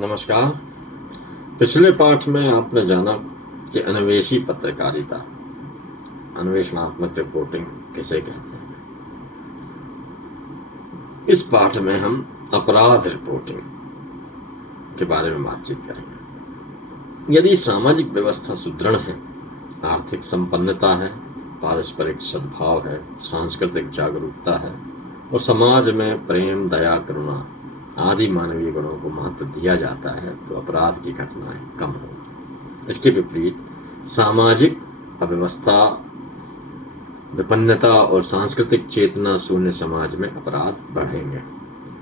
नमस्कार। पिछले पाठ में आपने जाना कि अन्वेषी पत्रकारिता, अन्वेषणात्मक रिपोर्टिंग किसे कहते हैं। इस पाठ में हम अपराध रिपोर्टिंग के बारे में बातचीत करेंगे। यदि सामाजिक व्यवस्था सुदृढ़ है, आर्थिक संपन्नता है, पारस्परिक सद्भाव है, सांस्कृतिक जागरूकता है और समाज में प्रेम, दया, करुणा आदि मानवीय गुणों को महत्व दिया जाता है, तो अपराध की घटनाएं कम होंगी। इसके विपरीत सामाजिक अव्यवस्था, विपन्नता और सांस्कृतिक चेतना शून्य समाज में अपराध बढ़ेंगे।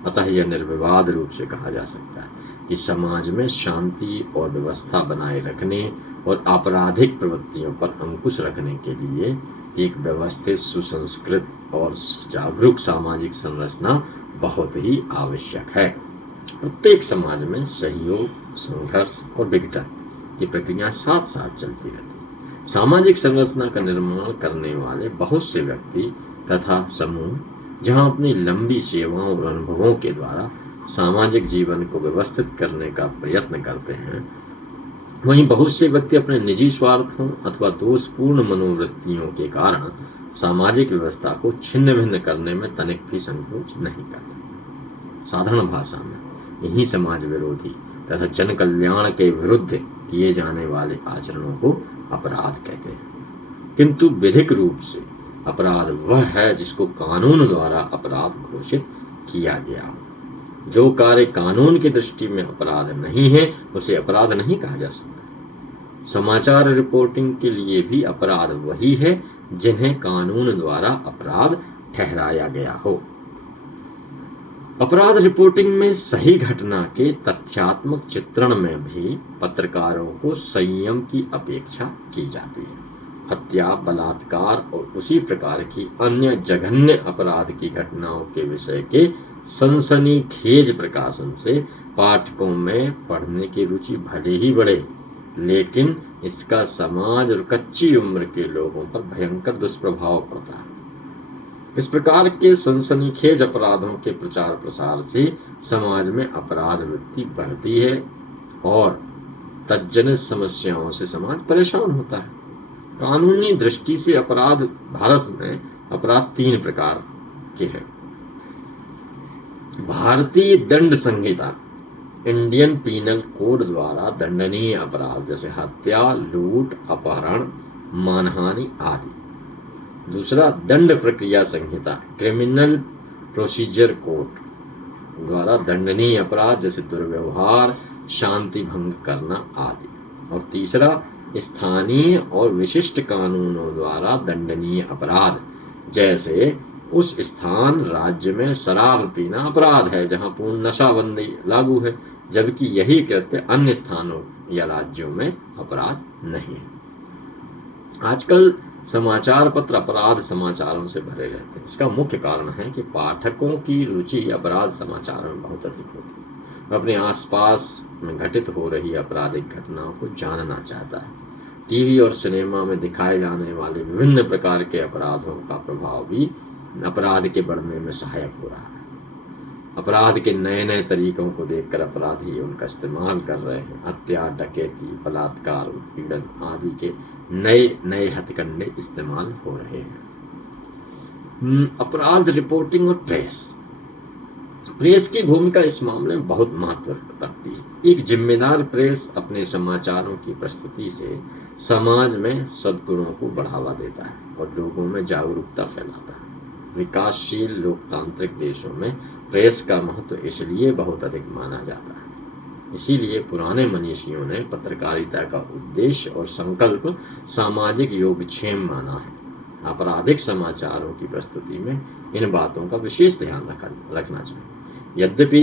अतः यह निर्विवाद रूप से कहा जा सकता है कि समाज में शांति और व्यवस्था बनाए रखने और आपराधिक प्रवृत्तियों पर अंकुश रखने के लिए एक व्यवस्थित, सुसंस्कृत और जागरूक सामाजिक संरचना बहुत ही आवश्यक है। प्रत्येक समाज में सहयोग, संघर्ष और विघटन की प्रक्रिया साथ साथ चलती रहती है। सामाजिक संरचना का निर्माण करने वाले बहुत से व्यक्ति तथा समूह जहां अपनी लंबी सेवाओं और अनुभवों के द्वारा सामाजिक जीवन को व्यवस्थित करने का प्रयत्न करते हैं, वहीं बहुत से व्यक्ति अपने निजी स्वार्थों अथवा दोषपूर्ण मनोवृत्तियों के कारण सामाजिक व्यवस्था को छिन्न भिन्न करने में तनिक भी संकोच नहीं करते। साधारण भाषा में यही समाज विरोधी तथा जन कल्याण के विरुद्ध किए जाने वाले आचरणों को अपराध कहते हैं। किंतु विधिक रूप से अपराध वह है जिसको कानून द्वारा अपराध घोषित किया गया। जो कार्य कानून की दृष्टि में अपराध नहीं है, उसे अपराध नहीं कहा जा सकता। समाचार रिपोर्टिंग के लिए भी अपराध वही है जिन्हें कानून द्वारा अपराध ठहराया गया हो। अपराध रिपोर्टिंग में सही घटना के तथ्यात्मक चित्रण में भी पत्रकारों को संयम की अपेक्षा की जाती है। हत्या, बलात्कार और उसी प्रकार की अन्य जघन्य अपराध की घटनाओं के विषय के सनसनीखेज प्रकाशन से पाठकों में पढ़ने की रुचि भले ही बढ़े, लेकिन इसका समाज और कच्ची उम्र के लोगों पर भयंकर दुष्प्रभाव पड़ता है। इस प्रकार के सनसनीखेज अपराधों के प्रचार प्रसार से समाज में अपराध वृत्ति बढ़ती है और तज्जनित समस्याओं से समाज परेशान होता है। कानूनी दृष्टि से अपराध, भारत में अपराध 3 प्रकार के हैं। भारतीय दंड संहिता, इंडियन पीनल कोड द्वारा दंडनीय अपराध जैसे हत्या, लूट, अपहरण, मानहानि आदि। दूसरा, दंड प्रक्रिया संहिता, क्रिमिनल प्रोसीजर कोड द्वारा दंडनीय अपराध जैसे दुर्व्यवहार, शांति भंग करना आदि। और तीसरा, स्थानीय और विशिष्ट कानूनों द्वारा दंडनीय अपराध जैसे उस स्थान, राज्य में शराब पीना अपराध है जहां पूर्ण नशाबंदी लागू है, जबकि यही कृत्य अन्य स्थानों या राज्यों में अपराध नहीं है। आजकल समाचार पत्र अपराध समाचारों से भरे रहते हैं। इसका मुख्य कारण है कि पाठकों की रुचि अपराध समाचारों में बहुत अधिक होती है। वह अपने आसपास में घटित हो रही आपराधिक घटनाओं को जानना चाहता है। टीवी और सिनेमा में दिखाए जाने वाले विभिन्न प्रकार के अपराधों का प्रभाव भी अपराध के बढ़ने में सहायक हो रहा है। अपराध के नए नए तरीकों को देखकर अपराधी उनका इस्तेमाल कर रहे हैं। हत्या, डकैती, बलात्कार, उत्पीड़न आदि के नए नए हथकंडे इस्तेमाल हो रहे हैं। अपराध रिपोर्टिंग और प्रेस की भूमिका इस मामले में बहुत महत्व रखती है। एक जिम्मेदार प्रेस अपने समाचारों की प्रस्तुति से समाज में सद्गुणों को बढ़ावा देता है और लोगों में जागरूकता फैलाता है। विकासशील लोकतांत्रिक देशों में प्रेस का महत्व इसलिए बहुत अधिक माना जाता है। इसीलिए पुराने मनीषियों ने पत्रकारिता का उद्देश्य और संकल्प सामाजिक योगक्षेम माना है। आपराधिक समाचारों की प्रस्तुति में इन बातों का विशेष ध्यान रखना चाहिए। यद्यपि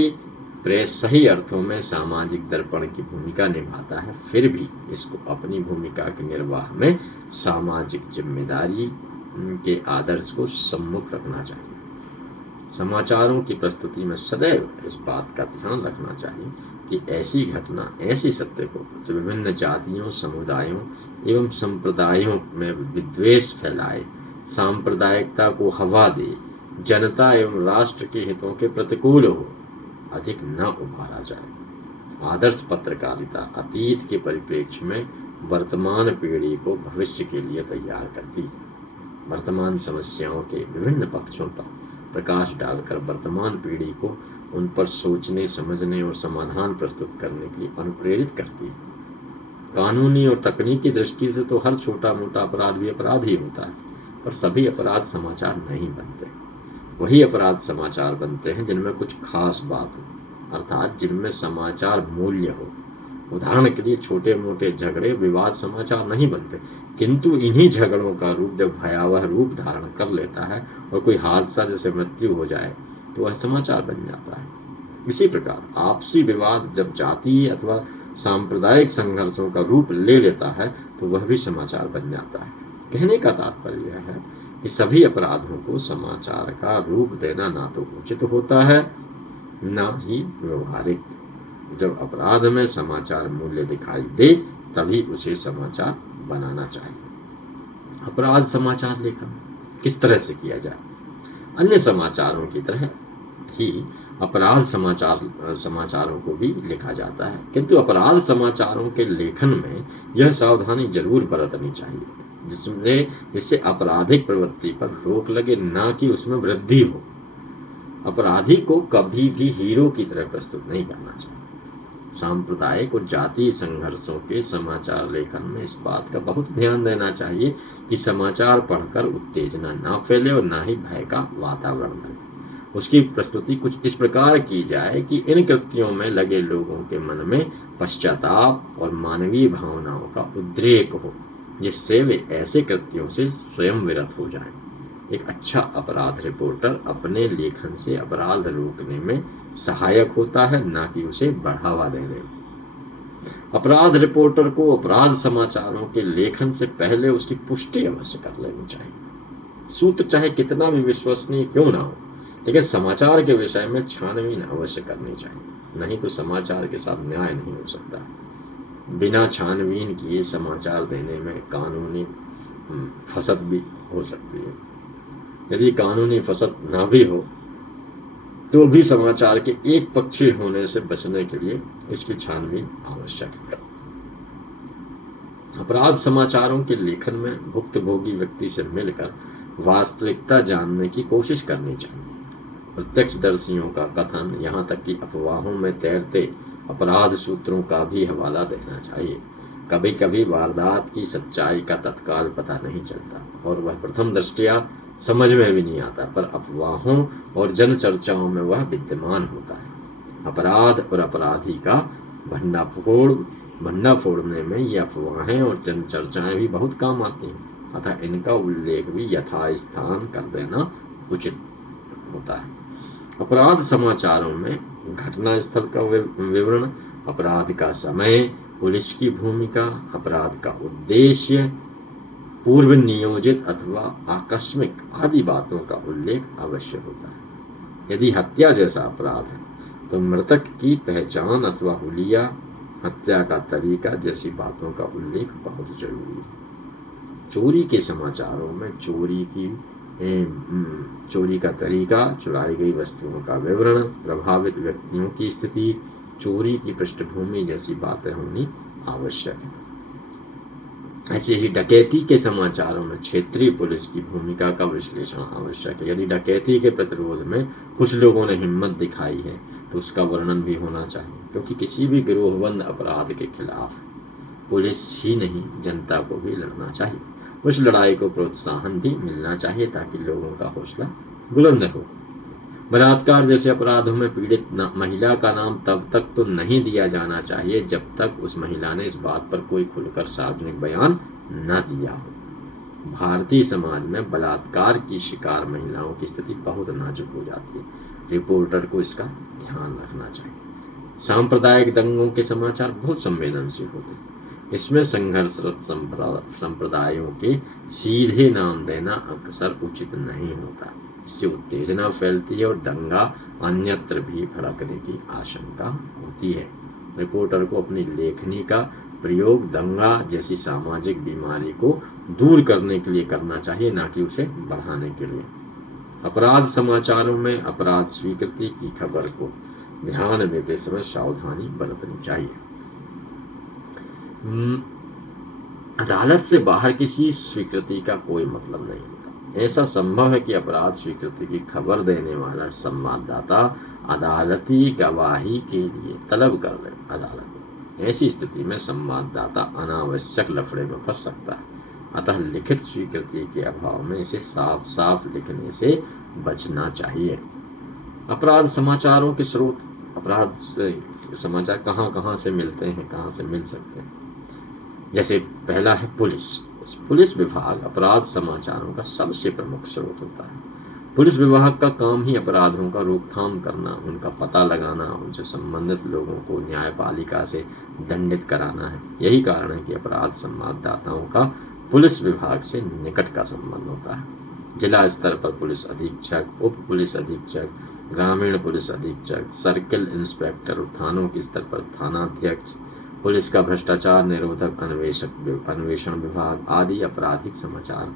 प्रेस सही अर्थों में सामाजिक दर्पण की भूमिका निभाता है, फिर भी इसको अपनी भूमिका के निर्वाह में सामाजिक जिम्मेदारी के आदर्श को सम्मुख रखना चाहिए। समाचारों की प्रस्तुति में सदैव इस बात का ध्यान रखना चाहिए कि ऐसी घटना, ऐसी सत्य को जो विभिन्न जातियों, समुदायों एवं संप्रदायों में विद्वेष फैलाए, सांप्रदायिकता को हवा दे, जनता एवं राष्ट्र के हितों के प्रतिकूल हो, अधिक न उभारा जाए। आदर्श पत्रकारिता अतीत के परिप्रेक्ष्य में वर्तमान पीढ़ी को भविष्य के लिए तैयार करती है। वर्तमान समस्याओं के विभिन्न पक्षों पर प्रकाश डालकर वर्तमान पीढ़ी को उन पर सोचने, समझने और समाधान प्रस्तुत करने के लिए अनुप्रेरित करती है। कानूनी और तकनीकी दृष्टि से तो हर छोटा मोटा अपराध भी अपराध ही होता है, पर सभी अपराध समाचार नहीं बनते। वही अपराध समाचार बनते हैं जिनमें कुछ खास बात हो, अर्थात जिनमें समाचार मूल्य हो। उदाहरण के लिए छोटे मोटे झगड़े, विवाद समाचार नहीं बनते, किंतु इन्हीं झगड़ों का रूप जब भयावह रूप धारण कर लेता है और कोई हादसा जैसे मृत्यु हो जाए तो वह समाचार बन जाता है। इसी प्रकार आपसी विवाद जब जातीय अथवा सांप्रदायिक संघर्षों का रूप ले लेता है तो वह भी समाचार बन जाता है। कहने का तात्पर्य यह है कि सभी अपराधों को समाचार का रूप देना ना तो उचित होता है न ही व्यवहारिक। जब अपराध में समाचार मूल्य दिखाई दे तभी उसे समाचार बनाना चाहिए। अपराध समाचार लेखन किस तरह से किया जाए? अन्य समाचारों की तरह ही अपराध समाचारों को भी लिखा जाता है, किंतु अपराध समाचारों के लेखन में यह सावधानी जरूर बरतनी चाहिए जिससे आपराधिक प्रवृत्ति पर रोक लगे, ना कि उसमें वृद्धि हो। अपराधी को कभी भी हीरो की तरह प्रस्तुत नहीं करना चाहिए। सांप्रदायिक और जातीय संघर्षों के समाचार लेखन में इस बात का बहुत ध्यान देना चाहिए कि समाचार पढ़कर उत्तेजना ना फैले और ना ही भय का वातावरण बने। उसकी प्रस्तुति कुछ इस प्रकार की जाए कि इन कृत्यों में लगे लोगों के मन में पश्चाताप और मानवीय भावनाओं का उद्रेक हो, जिससे वे ऐसे कृत्यों से स्वयं विरत हो जाएं। एक अच्छा अपराध रिपोर्टर अपने लेखन से अपराध रोकने में सहायक होता है, ना कि उसे बढ़ावा देने। अपराध रिपोर्टर को अपराध समाचारों के लेखन से पहले उसकी पुष्टि अवश्य कर लेनी चाहिए। सूत्र चाहे कितना भी विश्वसनीय क्यों ना हो, लेकिन समाचार के विषय में छानबीन अवश्य करनी चाहिए, नहीं तो समाचार के साथ न्याय नहीं हो सकता। बिना छानबीन किए समाचार देने में कानूनी फसद भी हो सकती है। यदि कानूनी फसद ना भी हो तो भी समाचार के एक पक्षी होने से बचने के लिए इसकी छानबीन आवश्यक है। अपराध समाचारों के लेखन में भुक्तभोगी व्यक्ति से मिलकर वास्तविकता जानने की कोशिश करनी चाहिए। प्रत्यक्षदर्शियों का कथन, यहाँ तक कि अफवाहों में तैरते अपराध सूत्रों का भी हवाला देना चाहिए। कभी कभी वारदात की सच्चाई का तत्काल पता नहीं चलता और वह प्रथम दृष्टया समझ में भी नहीं आता, पर अफवाहों और जन चर्चाओं में वह विद्यमान होता है। अपराध और अपराधी का भंडा फोड़ने में ये अफवाहें और जन चर्चाएं भी बहुत काम आती हैं, अतः इनका उल्लेख भी यथास्थान कर देना उचित होता है। अपराध समाचारों में घटना स्थल का विवरण, अपराध का समय, पुलिस की भूमिका, अपराध का उद्देश्य, पूर्व नियोजित अथवा आकस्मिक आदि बातों का उल्लेख अवश्य होता है। यदि हत्या जैसा अपराध है तो मृतक की पहचान अथवा हुलिया, हत्या का तरीका जैसी बातों का उल्लेख बहुत जरूरी है। चोरी के समाचारों में चोरी का तरीका, चुराई गई वस्तुओं का विवरण, प्रभावित व्यक्तियों की स्थिति, चोरी की पृष्ठभूमि जैसी बातें होनी आवश्यक है। ऐसे ही डकैती के समाचारों में क्षेत्रीय पुलिस की भूमिका का विश्लेषण आवश्यक है। यदि डकैती के प्रतिरोध में कुछ लोगों ने हिम्मत दिखाई है तो उसका वर्णन भी होना चाहिए, क्योंकि किसी भी गिरोहबंद अपराध के खिलाफ पुलिस ही नहीं जनता को भी लड़ना चाहिए। उस लड़ाई को प्रोत्साहन भी मिलना चाहिए ताकि लोगों का हौसला बुलंद हो। बलात्कार जैसे अपराधों में पीड़ित महिला का नाम तब तक तो नहीं दिया जाना चाहिए जब तक उस महिला ने इस बात पर कोई खुलकर सार्वजनिक बयान न दिया हो। भारतीय समाज में बलात्कार की शिकार महिलाओं की स्थिति बहुत नाजुक हो जाती है। रिपोर्टर को इसका ध्यान रखना चाहिए। सांप्रदायिक दंगों के समाचार बहुत संवेदनशील होते हैं। इसमें संघर्षरत संप्रदायों के सीधे नाम देना अक्सर उचित नहीं होता। इससे उत्तेजना फैलती है और दंगा अन्यत्र भी भड़कने की आशंका होती है। रिपोर्टर को अपनी लेखनी का प्रयोग दंगा जैसी सामाजिक बीमारी को दूर करने के लिए करना चाहिए, ना कि उसे बढ़ाने के लिए। अपराध समाचारों में अपराध स्वीकृति की खबर को ध्यान देते समय सावधानी बरतनी चाहिए। अदालत से बाहर किसी स्वीकृति का कोई मतलब नहीं होता। ऐसा संभव है कि अपराध स्वीकृति की खबर देने वाला संवाददाता अदालती गवाही के लिए तलब कर ले अदालत में। ऐसी स्थिति में संवाददाता अनावश्यक लफड़े में फंस सकता है। अतः लिखित स्वीकृति के अभाव में इसे साफ साफ लिखने से बचना चाहिए। अपराध समाचारों के स्रोत, अपराध समाचार कहाँ कहाँ से मिलते हैं, कहाँ से मिल सकते हैं। जैसे पहला है पुलिस विभाग अपराध समाचारों का सबसे प्रमुख स्रोत होता है। पुलिस विभाग का काम ही अपराधों का रोकथाम करना, उनका पता लगाना, उनसे संबंधित लोगों को न्यायपालिका से दंडित कराना है। यही कारण है कि अपराध संवाददाताओं का पुलिस विभाग से निकट का संबंध होता है। जिला स्तर पर पुलिस अधीक्षक, उप पुलिस अधीक्षक, ग्रामीण पुलिस अधीक्षक, सर्किल इंस्पेक्टर, थानों के स्तर पर थानाध्यक्ष, पुलिस का भ्रष्टाचार निरोधक अन्वेषण विभाग आदि आपराधिक समाचार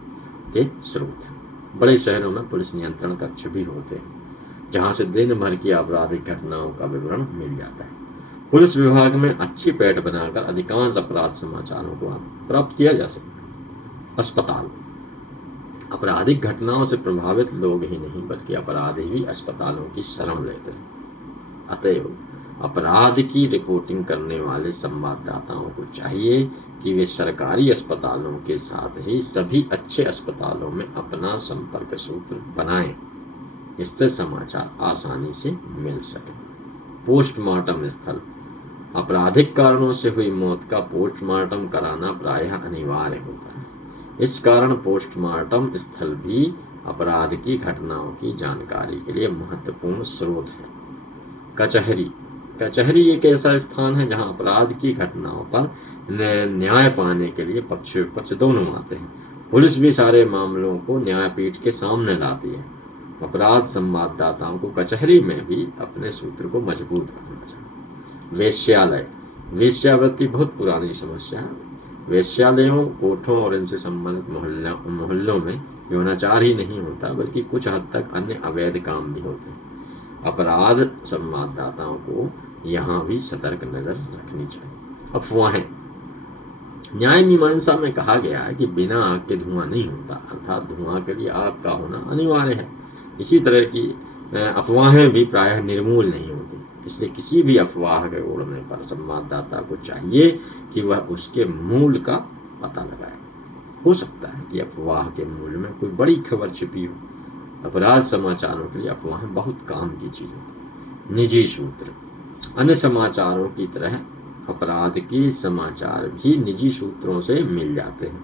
के स्रोत हैं। बड़े शहरों में पुलिस नियंत्रण कक्ष भी होते हैं, जहां से दिन भर की आपराधिक घटनाओं का विवरण मिल जाता है। पुलिस विभाग में अच्छी पैठ बनाकर अधिकांश अपराध समाचारों को प्राप्त किया जा सकता है। अस्पताल, आपराधिक घटनाओं से प्रभावित लोग ही नहीं बल्कि अपराधी भी अस्पतालों की शरण लेते हैं। अतएव अपराध की रिपोर्टिंग करने वाले संवाददाताओं को चाहिए कि वे सरकारी अस्पतालों के साथ ही सभी अच्छे अस्पतालों में अपना संपर्क सूत्र बनाएं, इससे समाचार आसानी से मिल सके। पोस्टमार्टम स्थल, आपराधिक कारणों से हुई मौत का पोस्टमार्टम कराना प्रायः अनिवार्य होता है। इस कारण पोस्टमार्टम स्थल भी अपराध की घटनाओं की जानकारी के लिए महत्वपूर्ण स्रोत है। कचहरी एक ऐसा स्थान है जहां अपराध की घटनाओं पर न्याय पाने के लिए पक्ष विपक्ष दोनों आते हैं। पुलिस भी सारे मामलों को न्यायपीठ के सामने लाती है। अपराध संवाददाताओं को कचहरी में भी अपने सूत्र को मजबूत रखना चाहिए। वेश्यालय, वेश्यावृत्ति बहुत पुरानी समस्या है। वेश्यालयों, कोठों और इनसे संबंधित मोहल्लों में यौनाचार ही नहीं होता बल्कि कुछ हद तक अन्य अवैध काम भी होते हैं। अपराध संवाददाताओं को यहाँ भी सतर्क नजर रखनी चाहिए। अफवाहें, न्याय मीमांसा में कहा गया है कि बिना आग के धुआं नहीं होता, अर्थात धुआं के लिए आग का होना अनिवार्य है। इसी तरह की अफवाहें भी प्रायः निर्मूल नहीं होती। इसलिए किसी भी अफवाह के उड़ने पर संवाददाता को चाहिए कि वह उसके मूल का पता लगाए। हो सकता है कि अफवाह के मूल में कोई बड़ी खबर छिपी हो। अपराध समाचारों के लिए अफवाहें बहुत काम की चीज होती। निजी सूत्र, अन्य समाचारों की तरह अपराध के समाचार भी निजी सूत्रों से मिल जाते हैं।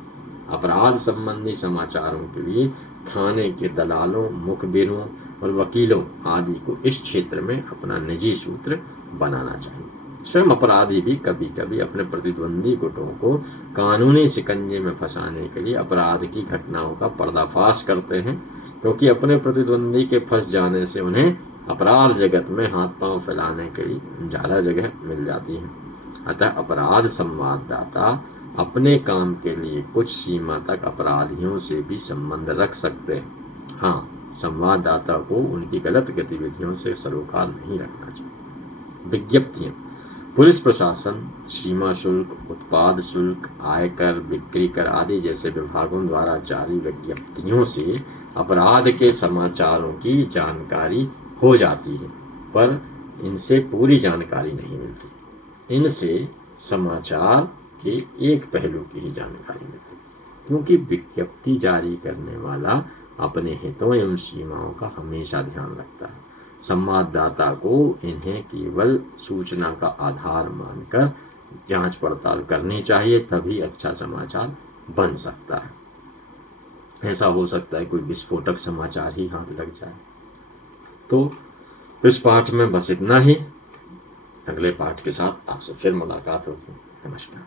अपराध संबंधी समाचारों के लिए थाने के दलालों, मुखबिरों और वकीलों आदि को इस क्षेत्र में अपना निजी सूत्र बनाना चाहिए। स्वयं अपराधी भी कभी कभी अपने प्रतिद्वंदी गुटों को कानूनी शिकंजे में फंसाने के लिए अपराध की घटनाओं का पर्दाफाश करते हैं, क्योंकि अपने प्रतिद्वंदी के फंस जाने से उन्हें अपराध जगत में हाथ पांव फैलाने के लिए ज्यादा जगह मिल जाती है। अतः अपराध संवाददाता अपने काम के लिए कुछ सीमा तक अपराधियों से भी संबंध रख सकते हैं। हाँ, संवाददाता को उनकी गलत गतिविधियों से सरोकार नहीं रखना चाहिए। विज्ञप्तियां, पुलिस प्रशासन सीमा शुल्क, उत्पाद शुल्क, आयकर, बिक्री कर आदि जैसे विभागों द्वारा जारी विज्ञप्तियों से अपराध के समाचारों की जानकारी हो जाती है, पर इनसे पूरी जानकारी नहीं मिलती। इनसे समाचार के एक पहलू की ही जानकारी मिलती, क्योंकि विज्ञप्ति जारी करने वाला अपने हितों एवं सीमाओं का हमेशा ध्यान रखता है। संवाददाता को इन्हें केवल सूचना का आधार मानकर जांच पड़ताल करनी चाहिए, तभी अच्छा समाचार बन सकता है। ऐसा हो सकता है कोई विस्फोटक समाचार ही हाथ लग जाए। तो इस पाठ में बस इतना ही। अगले पाठ के साथ आपसे फिर मुलाकात होगी। नमस्कार।